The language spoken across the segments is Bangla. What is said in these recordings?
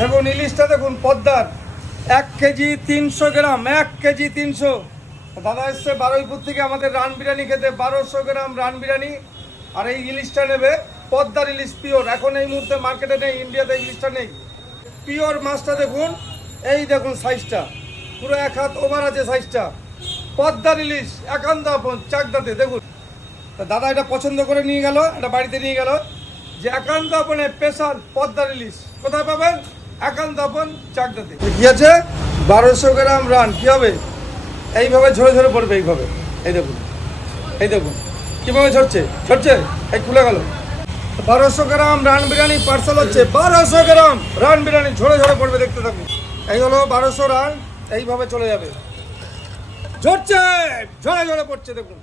দেখুন ইলিশটা দেখুন, পদ্মার। এক কেজি তিনশো গ্রাম, এক কেজি তিনশো। দাদা এসছে বারুইপুর থেকে আমাদের রান বিরিয়ানি খেতে, বারোশো গ্রাম রান বিরিয়ানি। আর এই ইলিশটা নেবে পদ্মার ইলিশ পিওর। এখন এই মুহূর্তে মার্কেটে নেই, ইন্ডিয়াতে ইলিশটা নেই। পিওর মাছটা দেখুন, এই দেখুন সাইজটা। পুরো এক হাত ওভার আছে সাইজটা। পদ্মার ইলিশ, একান্ত আপন, চাকদাতে, দেখুন। দাদা এটা পছন্দ করে নিয়ে গেল, এটা বাড়িতে নিয়ে গেল। যে একান্ত আপনে স্পেশাল পদ্মার ইলিশ। কোথায় পাবেন? একান্ত আপন চাকদাতে। কি আছে? বারোশো গ্রাম রান, কি হবে? এইভাবে ঝরে ঝরে পড়বে এইভাবে। এই দেখুন এই দেখুন, কীভাবে ঝরছে? ঝরছে? এই খুলে গেল। বারোশো গ্রাম রান বিরিয়ানি পার্সেল হচ্ছে। বারোশো গ্রাম রান বিরিয়ানি ঝরে ঝরে পড়বে, দেখতে থাকুন। এই হলো বারোশো রান, এইভাবে চলে যাবে। ঝরছে, ঝরে ঝরে পড়ছে, দেখুন।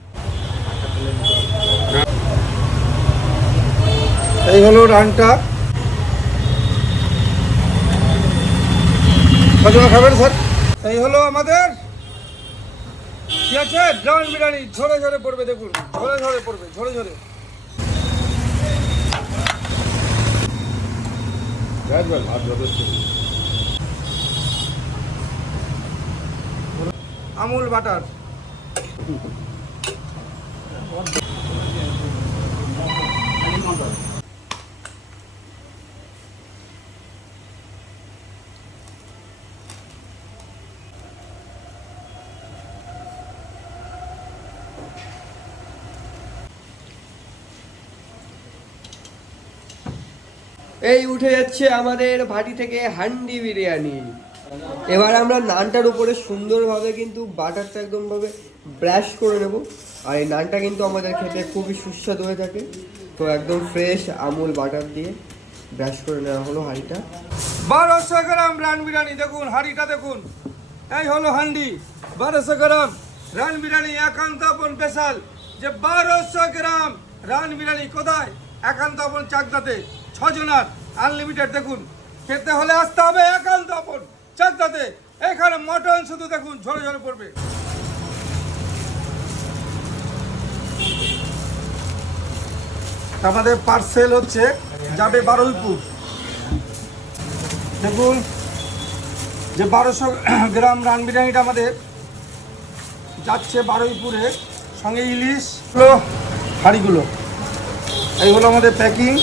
এই হলো রানটা। খাবেন, স্যার। এই হলো আমাদের। বিরিয়ানি। ঝরে ঝরে পড়বে, দেখুন। ঝরে ঝরে পড়বে, ঝরে ঝরে। আমুল বাটার। এই উঠে যাচ্ছে আমাদের ভাটি থেকে হান্ডি বিরিয়ানি। এবার আমরা নানটার উপরে সুন্দরভাবে কিন্তু বাটারটা একদমভাবে ব্রাশ করে নেব। আর এই নানটা কিন্তু আমাদের খেতে খুবই সুস্বাদু হয়ে থাকে। তো একদম ফ্রেশ আমুল বাটার দিয়ে ব্রাশ করে নেওয়া হলো হাঁড়িটা। বারোশো গ্রাম রান বিরিয়ানি দেখুন, হাঁড়িটা দেখুন। এই হলো হান্ডি। বারোশো গ্রাম রান বিরিয়ানি একান্ত আপন স্পেশাল যে বারোশো গ্রাম রান বিরিয়ানি কোথায়? একান্ত আপন চাকদাতে। ছজনার আনলিমিটেড দেখুন। খেতে হলে আসতে হবে একান্ত আপন। চাকদাতে এখানে মটন শুধু দেখুন, ঝরে ঝরে পড়বে। আমাদের পার্সেল হচ্ছে যাবে বারুইপুর। দেখুন, যে বারোশো গ্রাম রান বিরিয়ানিটা আমাদের যাচ্ছে বারুইপুরে। সঙ্গে ইলিশ, হাঁড়িগুলো। এই হলো আমাদের প্যাকিং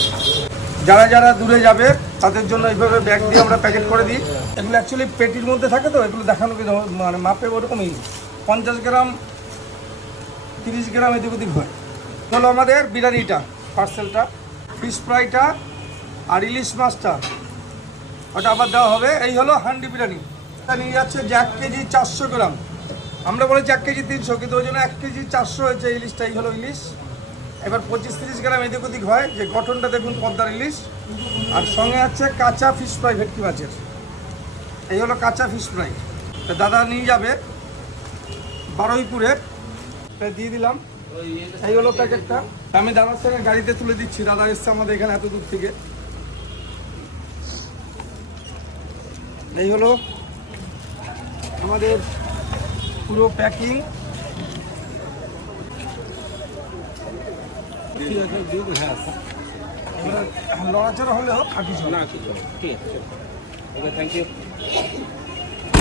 যারা যারা দূরে যাবে, তাদের জন্য এইভাবে ব্যাগ দিয়ে আমরা প্যাকেট করে দিই। এগুলো অ্যাকচুয়ালি পেটির মধ্যে থাকে তো, এগুলো দেখানো মানে মাপে ওরকমই। পঞ্চাশ গ্রাম, তিরিশ গ্রাম এদিক ওদিক হয়। হলো আমাদের বিরিয়ানিটা পার্সেলটা ফিশ ফ্রাইটা আর ইলিশ মাছটা। ওটা আবার দেওয়া হবে। এই হলো হান্ডি বিরিয়ানি। এটা নিয়ে যাচ্ছে যে এক কেজি চারশো গ্রাম। আমরা বলেছি এক কেজি তিনশো, কিন্তু ওই জন্য এক কেজি চারশো হয়েছে ইলিশটা, এই হলো ইলিশ। এবার পঁচিশ তিরিশ গ্রাম এদিক ওদিক হয়। যে গঠনটা দেখুন পদ্মার ইলিশ। আর সঙ্গে আছে কাঁচা ফিশ ফ্রাই ভেটকি মাছের। এই হলো কাঁচা ফিশ ফ্রাই দাদা নিয়ে যাবে। বারুইপুরে। তা দিয়ে দিলাম। এই হলো প্যাকেটটা। আমি দাদার সঙ্গে গাড়িতে তুলে দিচ্ছি। দাদা এসছে আমাদের এখানে এত দূর থেকে। এই হলো আমাদের পুরো প্যাকিং এবার লড়াচড়া হলেও খাটি না। ঠিক আছে ঠিক আছে। Okay thank you